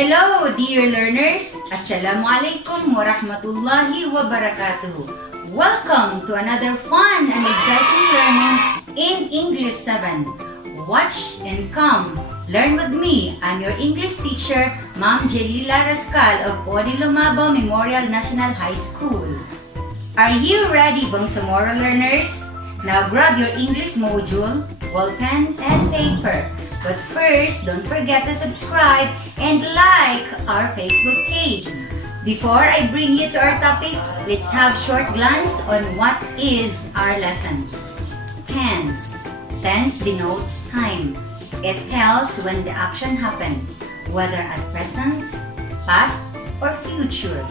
Hello, dear learners! Assalamualaikum warahmatullahi wabarakatuh. Welcome to another fun and exciting learning in English 7. Watch and come. Learn with me. I'm your English teacher, Maam Jalilah Rascal of Lumabo Memorial National High School. Are you ready, Bangsamoro learners? Now grab your English module, ballpen, and paper. But first, don't forget to subscribe and like our Facebook page. Before I bring you to our topic, let's have a short glance on what is our lesson. Tense. Tense denotes time. It tells when the action happened, whether at present, past, or future.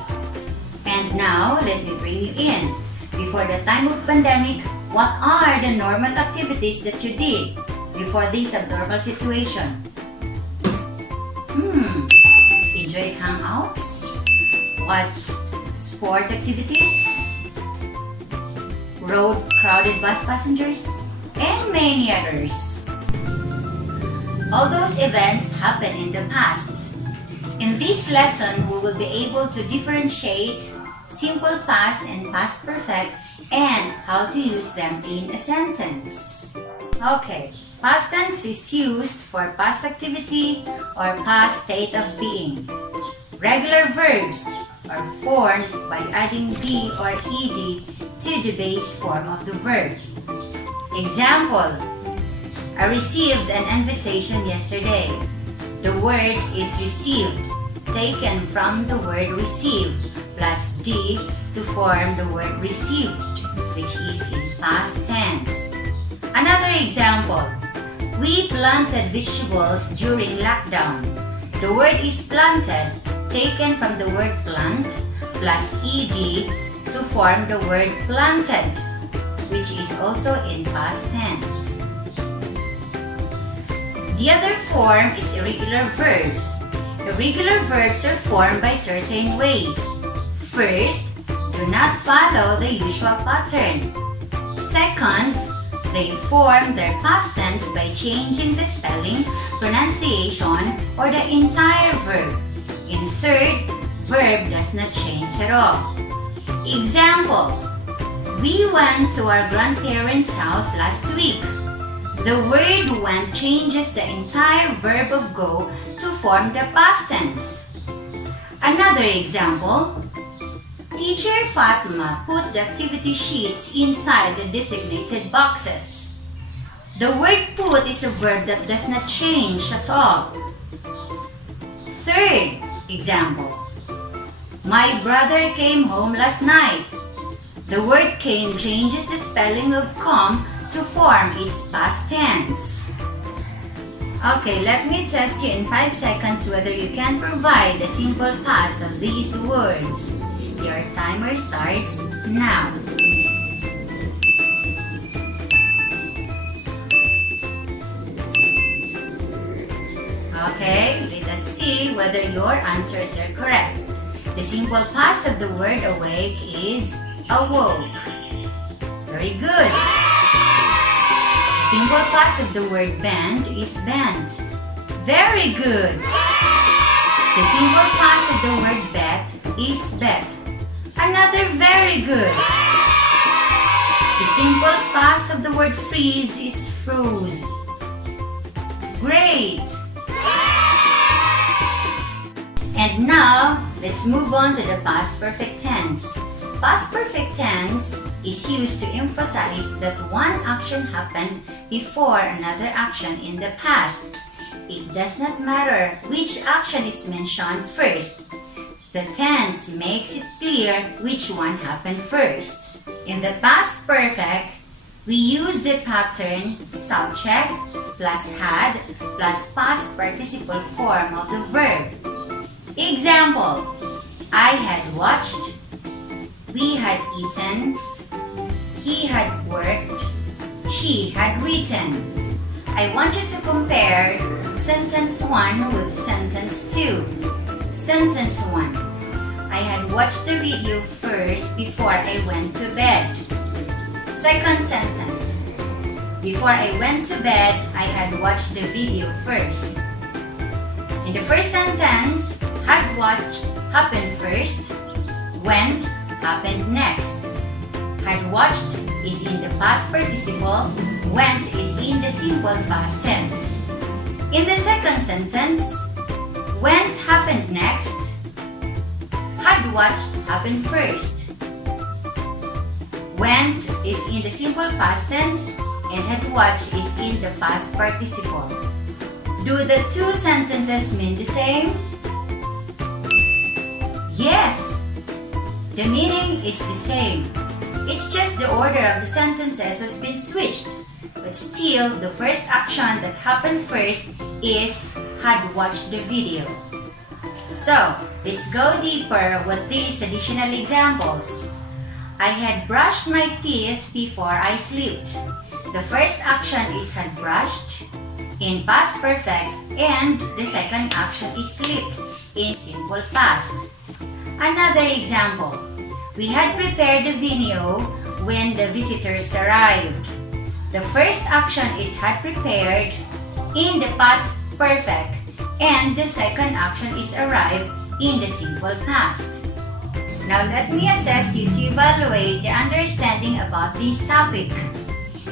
And now, let me bring you in. Before the time of pandemic, what are the normal activities that you did before this abnormal situation? Enjoy hangouts, watch sport activities, rode crowded bus passengers, and many others. All those events happened in the past. In this lesson, we will be able to differentiate simple past and past perfect and how to use them in a sentence. Okay, past tense is used for past activity or past state of being. Regular verbs are formed by adding D or ED to the base form of the verb. Example, I received an invitation yesterday. The word is received, taken from the word received, plus D to form the word received, which is in past tense. Another example, we planted vegetables during lockdown. The word is planted, taken from the word plant, plus ED to form the word planted, which is also in past tense. The other form is irregular verbs. Irregular verbs are formed by certain ways. First, do not follow the usual pattern. Second, they form their past tense by changing the spelling, pronunciation, or the entire verb. In third, verb does not change at all. Example, we went to our grandparents' house last week. The word went changes the entire verb of go to form the past tense. Another example, Teacher Fatma put the activity sheets inside the designated boxes. The word put is a verb that does not change at all. Third example, my brother came home last night. The word came changes the spelling of come to form its past tense. Okay, let me test you in 5 seconds whether you can provide a simple past of these words. Your timer starts now. Okay, let us see whether your answers are correct. The simple past of the word awake is awoke. Very good. The simple past of the word bend is bent. Very good. The simple past of the word bet is bet. Another very good. The simple past of the word freeze is froze. Great. And now, let's move on to the past perfect tense. Past perfect tense is used to emphasize that one action happened before another action in the past. It does not matter which action is mentioned first. The tense makes it clear which one happened first. In the past perfect, we use the pattern subject plus had plus past participle form of the verb. Example, I had watched, we had eaten, he had worked, she had written. I want you to compare sentence 1 with sentence 2. Sentence 1. I had watched the video first before I went to bed. Second sentence. Before I went to bed, I had watched the video first. In the first sentence, had watched happened first, went happened next. Had watched is in the past participle, went is in the simple past tense. In the second sentence, went happened next, had watched happened first. Went is in the simple past tense and had watched is in the past participle. Do the two sentences mean the same? Yes! The meaning is the same. It's just the order of the sentences has been switched. But still, the first action that happened first is had watched the video. So, let's go deeper with these additional examples. I had brushed my teeth before I slept. The first action is had brushed in past perfect and the second action is slept in simple past. Another example. We had prepared the venue when the visitors arrived. The first action is had prepared in the past perfect and the second action is arrived in the simple past. Now let me assess you to evaluate your understanding about this topic.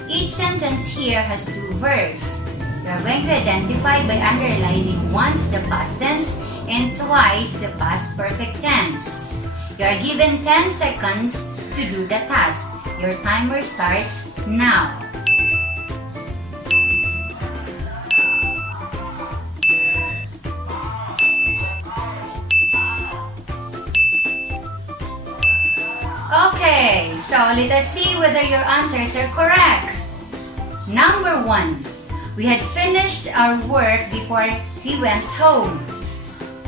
Each sentence here has two verbs. You are going to identify by underlining once the past tense and twice the past perfect tense. You are given 10 seconds to do the task. Your timer starts now. Okay, so let us see whether your answers are correct. Number 1. We had finished our work before we went home.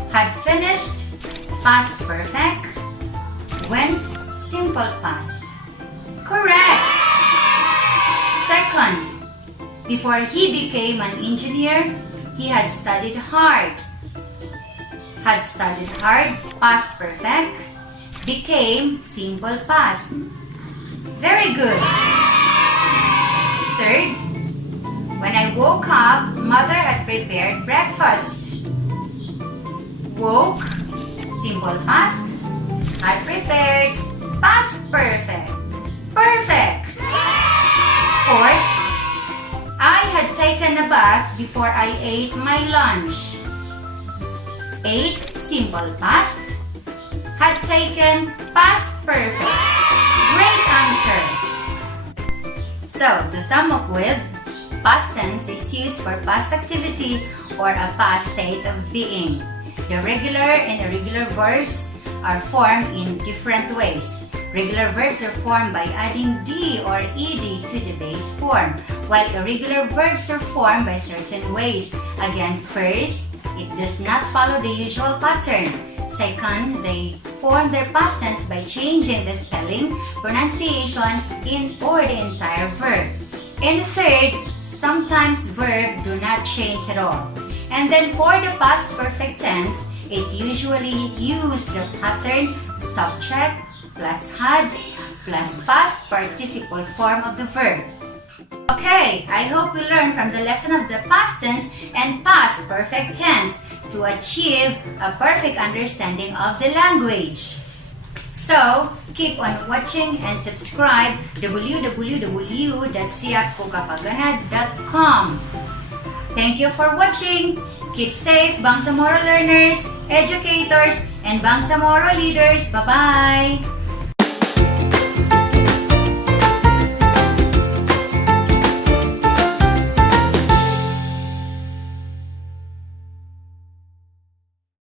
Had finished, past perfect. Went, simple past. Correct! Second, before he became an engineer, he had studied hard. Had studied hard, past perfect. Became, simple past. Very good. Third, when I woke up, mother had prepared breakfast. Woke, simple past. Had prepared, past perfect. Perfect! Fourth, I had taken a bath before I ate my lunch. Ate, simple past. Had taken, past perfect. Great answer! So, to sum up with, past tense is used for past activity or a past state of being. The regular and irregular verbs are formed in different ways. Regular verbs are formed by adding D or ED to the base form, while irregular verbs are formed by certain ways. Again, first, it does not follow the usual pattern. Second, they form their past tense by changing the spelling, pronunciation, or the entire verb. And third, sometimes verbs do not change at all. And then for the past perfect tense, it usually uses the pattern subject plus had plus past participle form of the verb. Okay, I hope you learned from the lesson of the past tense and past perfect tense to achieve a perfect understanding of the language. So, keep on watching and subscribe www.siyapkokapaganad.com. Thank you for watching. Keep safe, Bangsamoro learners, educators, and Bangsamoro leaders. Bye-bye!